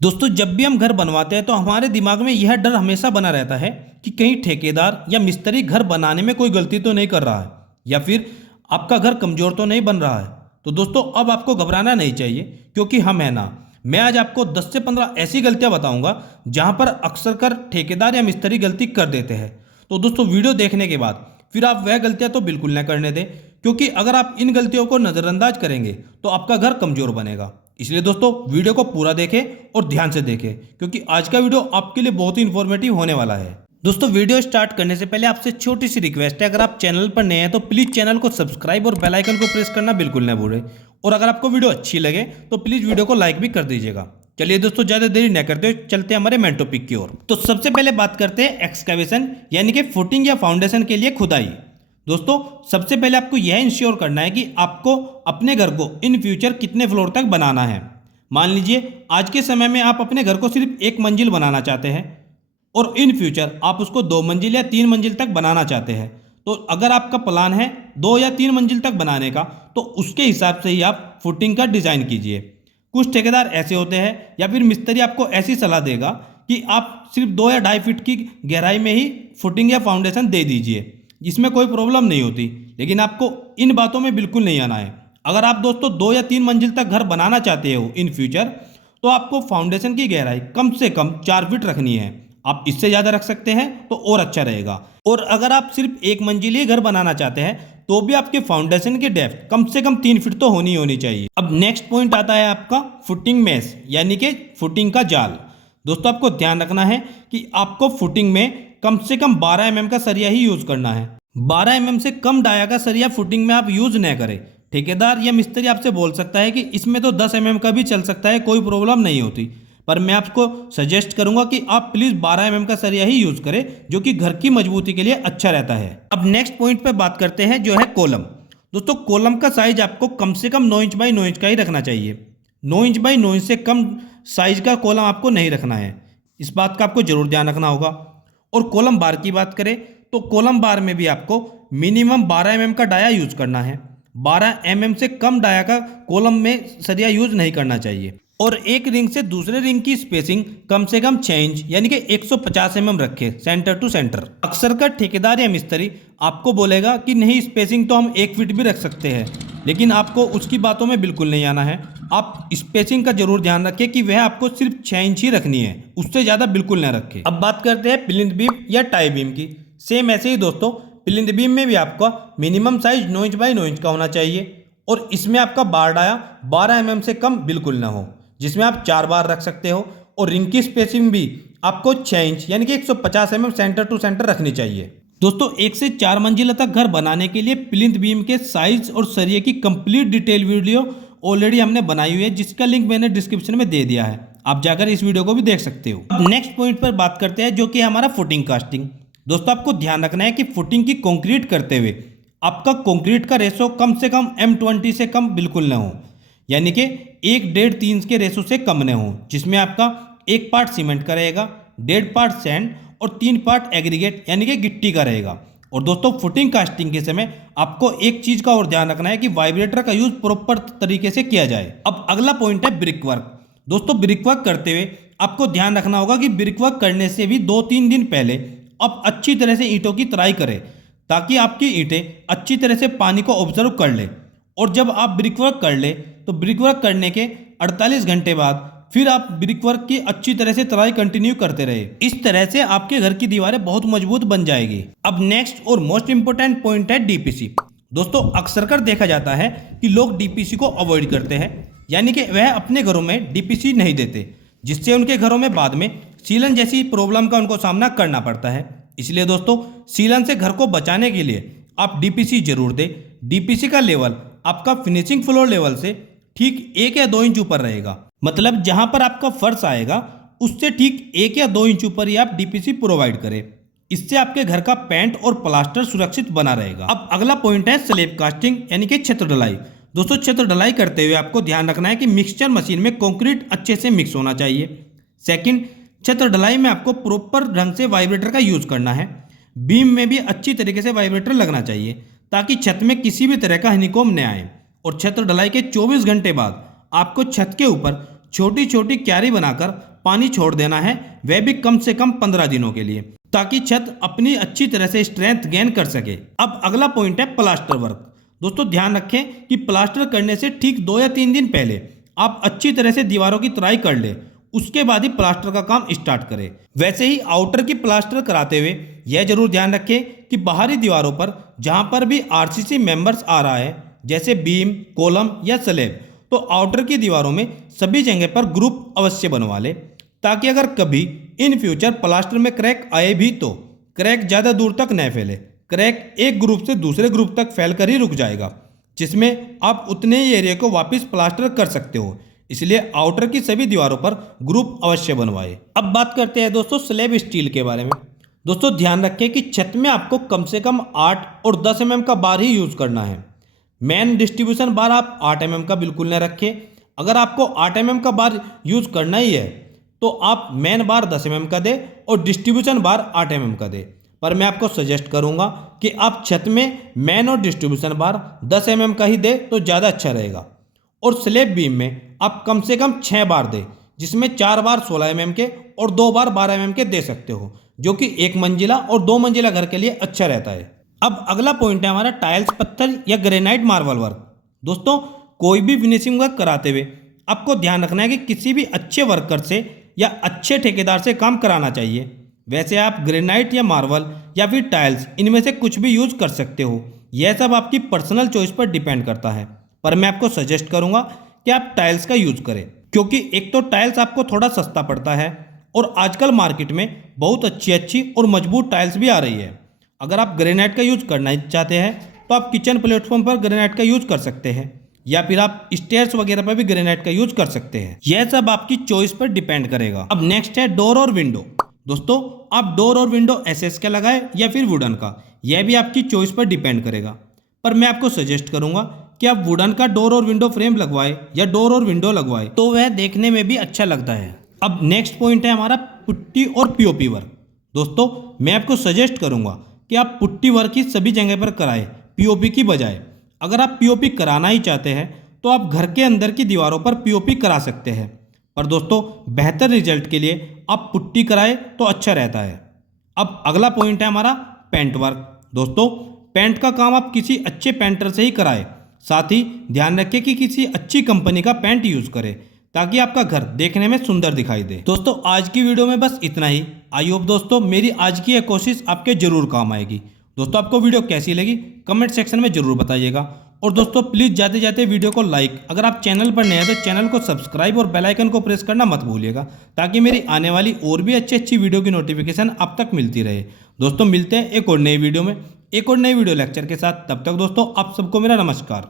दोस्तों, जब भी हम घर बनवाते हैं तो हमारे दिमाग में यह डर हमेशा बना रहता है कि कहीं ठेकेदार या मिस्त्री घर बनाने में कोई गलती तो नहीं कर रहा है या फिर आपका घर कमज़ोर तो नहीं बन रहा है। तो दोस्तों, अब आपको घबराना नहीं चाहिए, क्योंकि हम है ना, मैं आज आपको 10 से 15 ऐसी गलतियां बताऊंगा जहां पर अक्सर कर ठेकेदार या मिस्त्री गलती कर देते हैं। तो दोस्तों, वीडियो देखने के बाद फिर आप वह गलतियां तो बिल्कुल ना करने दें, क्योंकि अगर आप इन गलतियों को नज़रअंदाज करेंगे तो आपका घर कमज़ोर बनेगा। इसलिए दोस्तों, वीडियो को पूरा देखें और ध्यान से देखें, क्योंकि आज का वीडियो आपके लिए बहुत ही इन्फॉर्मेटिव होने वाला है। दोस्तों, वीडियो स्टार्ट करने से पहले आपसे छोटी सी रिक्वेस्ट है, अगर आप चैनल पर नए हैं तो प्लीज़ चैनल को सब्सक्राइब और बेल आइकन को प्रेस करना बिल्कुल ना भूलें। और अगर आपको वीडियो अच्छी लगे तो प्लीज़ वीडियो को लाइक भी कर दीजिएगा। चलिए दोस्तों, ज़्यादा देरी न करते हुए चलते हैं हमारे मेन टॉपिक की ओर। तो सबसे पहले बात करते हैं एक्सकैवेशन, यानी कि फुटिंग या फाउंडेशन के लिए खुदाई। दोस्तों, सबसे पहले आपको यह इंश्योर करना है कि आपको अपने घर को इन फ्यूचर कितने फ्लोर तक बनाना है। मान लीजिए आज के समय में आप अपने घर को सिर्फ एक मंजिल बनाना चाहते हैं और इन फ्यूचर आप उसको 2 मंजिल या 3 मंजिल तक बनाना चाहते हैं। तो अगर आपका प्लान है 2 या 3 मंजिल तक बनाने का, तो उसके हिसाब से ही आप फुटिंग का डिज़ाइन कीजिए। कुछ ठेकेदार ऐसे होते हैं या फिर मिस्त्री आपको ऐसी सलाह देगा कि आप सिर्फ 2 या 2.5 फीट की गहराई में ही फुटिंग या फाउंडेशन दे दीजिए, जिसमें कोई प्रॉब्लम नहीं होती। लेकिन आपको इन बातों में बिल्कुल नहीं आना है। अगर आप दोस्तों 2 या 3 मंजिल तक घर बनाना चाहते हो इन फ्यूचर, तो आपको फाउंडेशन की गहराई कम से कम 4 फीट रखनी है। आप इससे ज़्यादा रख सकते हैं तो और अच्छा रहेगा। और अगर आप सिर्फ एक मंजिली घर बनाना चाहते हैं तो भी आपके फाउंडेशन की डेप्थ कम से कम 3 फीट तो होनी चाहिए। अब नेक्स्ट पॉइंट आता है आपका फुटिंग मेश, यानी कि फुटिंग का जाल। दोस्तों, आपको ध्यान रखना है कि आपको फुटिंग में कम से कम 12 mm का सरिया ही यूज करना है। 12 mm से कम डाया का सरिया फुटिंग में आप यूज न करें। ठेकेदार या मिस्त्री आपसे बोल सकता है कि इसमें तो 10 mm का भी चल सकता है, कोई प्रॉब्लम नहीं होती, पर मैं आपको सजेस्ट करूंगा कि आप प्लीज 12 mm का सरिया ही यूज करें, जो कि घर की मजबूती के लिए अच्छा रहता है। अब नेक्स्ट पॉइंट पे बात करते हैं, जो है कॉलम। दोस्तों, कॉलम का साइज आपको कम से कम 9 इंच बाई 9 इंच का ही रखना चाहिए। 9 इंच बाई 9 इंच से कम साइज का कॉलम आपको नहीं रखना है। इस बात का आपको जरूर ध्यान रखना होगा। और कॉलम बार की बात करें तो कॉलम बार में भी आपको मिनिमम 12 mm का डाया यूज करना है। 12 mm से कम डाया का कॉलम में सरिया यूज नहीं करना चाहिए। और एक रिंग से दूसरे रिंग की स्पेसिंग कम से कम 6 इंच यानी कि 150 mm रखें, सेंटर टू सेंटर। अक्सर का ठेकेदार या मिस्त्री आपको बोलेगा कि नहीं, स्पेसिंग तो हम 1 फीट भी रख सकते हैं, लेकिन आपको उसकी बातों में बिल्कुल नहीं आना है। आप स्पेसिंग का जरूर ध्यान रखें कि वह आपको सिर्फ 6 इंच ही रखनी है, उससे ज़्यादा बिल्कुल ना रखें। अब बात करते हैं प्लिंथ बीम या टाई बीम की। सेम ऐसे ही दोस्तों, प्लिंथ बीम में भी आपका minimum size 9 inch by 9 inch का होना चाहिए और इसमें आपका बार डाया 12 mm से कम बिल्कुल ना हो, जिसमें आप 4 बार रख सकते हो। और रिंग की स्पेसिंग भी आपको 6 इंच यानी कि 150 mm सेंटर टू सेंटर रखनी चाहिए। दोस्तों, 1 से 4 मंजिला तक घर बनाने के लिए प्लिंथ बीम के साइज और सरिये की कंप्लीट डिटेल वीडियो ऑलरेडी हमने बनाई हुई है, जिसका लिंक मैंने डिस्क्रिप्शन में दे दिया है। आप जाकर इस वीडियो को भी देख सकते हो। अब नेक्स्ट पॉइंट पर बात करते हैं, जो कि हमारा फुटिंग कास्टिंग। दोस्तों, आपको ध्यान रखना है कि फुटिंग की कंक्रीट करते हुए आपका कंक्रीट का रेशो कम से कम M20 से कम बिल्कुल ना हो, यानी कि 1.5-3 के रेशो से कम न हो, जिसमें आपका 1 पार्ट सीमेंट का रहेगा, 1.5 पार्ट सैंड और 3 पार्ट एग्रीगेट यानी कि गिट्टी का रहेगा। और दोस्तों, फुटिंग कास्टिंग के समय आपको एक चीज का और ध्यान रखना है कि वाइब्रेटर का यूज प्रॉपर तरीके से किया जाए। अब अगला पॉइंट है ब्रिक वर्क। दोस्तों, ब्रिक वर्क करते हुए आपको ध्यान रखना होगा कि ब्रिक वर्क करने से भी 2-3 दिन पहले आप अच्छी तरह से ईंटों की तराई करें, ताकि आपकी ईंटें अच्छी तरह से पानी को ऑब्जर्व कर ले। और जब आप ब्रिक वर्क कर ले तो ब्रिक वर्क करने के 48 घंटे बाद फिर आप ब्रिक वर्क की अच्छी तरह से तराई कंटिन्यू करते रहे। इस तरह से आपके घर की दीवारें बहुत मजबूत बन जाएगी। अब नेक्स्ट और मोस्ट इंपोर्टेंट पॉइंट है डीपीसी। दोस्तों, अक्सर कर देखा जाता है कि लोग डीपीसी को अवॉइड करते हैं, यानी कि वह अपने घरों में डीपीसी नहीं देते, जिससे उनके घरों में बाद में सीलन जैसी प्रॉब्लम का उनको सामना करना पड़ता है। इसलिए दोस्तों, सीलन से घर को बचाने के लिए आप डीपीसी जरूर दें। डीपीसी का लेवल आपका फिनिशिंग फ्लोर लेवल से ठीक 1 या 2 इंच ऊपर रहेगा, मतलब जहां पर आपका फर्श आएगा उससे ठीक 1 या 2 इंच ऊपर ही आप डीपीसी प्रोवाइड करें। इससे आपके घर का पेंट और प्लास्टर सुरक्षित बना रहेगा। अब अगला पॉइंट है स्लैब कास्टिंग, यानी कि छत ढलाई। दोस्तों, छत ढलाई करते हुए आपको ध्यान रखना है कि मिक्सचर मशीन में कंक्रीट अच्छे से मिक्स होना चाहिए। सेकंड, छत ढलाई में आपको प्रॉपर ढंग से वाइब्रेटर का यूज करना है। बीम में भी अच्छी तरीके से वाइब्रेटर लगना चाहिए, ताकि छत में किसी भी तरह का हनीकॉम्ब न आए। और छत ढलाई के 24 घंटे बाद आपको छत के ऊपर छोटी छोटी क्यारी बनाकर पानी छोड़ देना है, वह भी कम से कम 15 दिनों के लिए, ताकि छत अपनी अच्छी तरह से स्ट्रेंथ गेन कर सके। अब अगला पॉइंट है प्लास्टर वर्क। दोस्तों ध्यान रखें कि प्लास्टर करने से ठीक 2 या 3 दिन पहले आप अच्छी तरह से दीवारों की तराई कर ले, उसके बाद ही प्लास्टर का काम स्टार्ट करें। वैसे ही आउटर की प्लास्टर कराते हुए यह जरूर ध्यान रखें कि बाहरी दीवारों पर जहां पर भी आरसीसी मेंबर्स आ रहा है, जैसे बीम, कॉलम या स्लैब, तो आउटर की दीवारों में सभी जगह पर ग्रुप अवश्य बनवा ले, ताकि अगर कभी इन फ्यूचर प्लास्टर में क्रैक आए भी तो क्रैक ज़्यादा दूर तक न फैले। क्रैक एक ग्रुप से दूसरे ग्रुप तक फैलकर ही रुक जाएगा, जिसमें आप उतने ही एरिया को वापस प्लास्टर कर सकते हो। इसलिए आउटर की सभी दीवारों पर ग्रुप अवश्य बनवाए। अब बात करते हैं दोस्तों स्लैब स्टील के बारे में। दोस्तों ध्यान रखें कि छत में आपको कम से कम 8 और 10 mm का बार ही यूज करना है। मेन डिस्ट्रीब्यूशन बार आप 8 mm का बिल्कुल न रखें। अगर आपको 8 mm का बार यूज करना ही है तो आप मेन बार 10 mm का दे और डिस्ट्रीब्यूशन बार 8 mm का दे। पर मैं आपको सजेस्ट करूंगा कि आप छत में मेन और डिस्ट्रीब्यूशन बार 10 mm का ही दे तो ज़्यादा अच्छा रहेगा। और स्लैब बीम में आप कम से कम 6 बार दे, जिसमें 4 बार 16 mm के और 2 बार 12 mm के दे सकते हो, जो कि 1 मंजिला और 2 मंजिला घर के लिए अच्छा रहता है। अब अगला पॉइंट है हमारा टाइल्स पत्थर या ग्रेनाइट मार्बल वर्क। दोस्तों कोई भी फिनिशिंग वर्क कराते हुए आपको ध्यान रखना है कि किसी भी अच्छे वर्कर से या अच्छे ठेकेदार से काम कराना चाहिए। वैसे आप ग्रेनाइट या मार्बल या फिर टाइल्स इनमें से कुछ भी यूज कर सकते हो, यह सब आपकी पर्सनल चॉइस पर डिपेंड करता है। पर मैं आपको सजेस्ट करूंगा कि आप टाइल्स का यूज करें, क्योंकि एक तो टाइल्स आपको थोड़ा सस्ता पड़ता है और आजकल मार्केट में बहुत अच्छी अच्छी और मजबूत टाइल्स भी आ रही है। अगर आप ग्रेनाइट का यूज करना चाहते हैं तो आप किचन प्लेटफॉर्म पर ग्रेनाइट का यूज कर सकते हैं, या फिर आप स्टेयर्स वगैरह पर भी ग्रेनाइट का यूज कर सकते हैं। यह सब आपकी चॉइस पर डिपेंड करेगा। अब नेक्स्ट है डोर और विंडो। दोस्तों आप डोर और विंडो एसएस का लगाए या फिर वुडन का, यह भी आपकी चॉइस पर डिपेंड करेगा। पर मैं आपको सजेस्ट करूंगा कि आप वुडन का डोर और विंडो फ्रेम लगवाए या डोर और विंडो लगवाए, तो वह देखने में भी अच्छा लगता है। अब नेक्स्ट पॉइंट है हमारा पुट्टी और पीओपी वर्क। दोस्तों मैं आपको सजेस्ट करूंगा कि आप पुट्टी वर्क ही सभी जगह पर कराए, पीओपी की बजाय। अगर आप पीओपी कराना ही चाहते हैं तो आप घर के अंदर की दीवारों पर पीओपी करा सकते हैं, पर दोस्तों बेहतर रिजल्ट के लिए आप पुट्टी कराए तो अच्छा रहता है। अब अगला पॉइंट है हमारा पेंट वर्क। दोस्तों पेंट का काम आप किसी अच्छे पेंटर से ही कराए, साथ ही ध्यान रखें कि किसी अच्छी कंपनी का पेंट यूज करें, ताकि आपका घर देखने में सुंदर दिखाई दे। दोस्तों आज की वीडियो में बस इतना ही। आई होप दोस्तों मेरी आज की यह कोशिश आपके जरूर काम आएगी। दोस्तों आपको वीडियो कैसी लगी कमेंट सेक्शन में जरूर बताइएगा। और दोस्तों प्लीज़ जाते जाते वीडियो को लाइक, अगर आप चैनल पर नए हैं तो चैनल को सब्सक्राइब और बेल आइकन को प्रेस करना मत भूलिएगा, ताकि मेरी आने वाली और भी अच्छी वीडियो की नोटिफिकेशन आप तक मिलती रहे। दोस्तों मिलते हैं एक और नई वीडियो में, एक और नई वीडियो लेक्चर के साथ। तब तक दोस्तों आप सबको मेरा नमस्कार।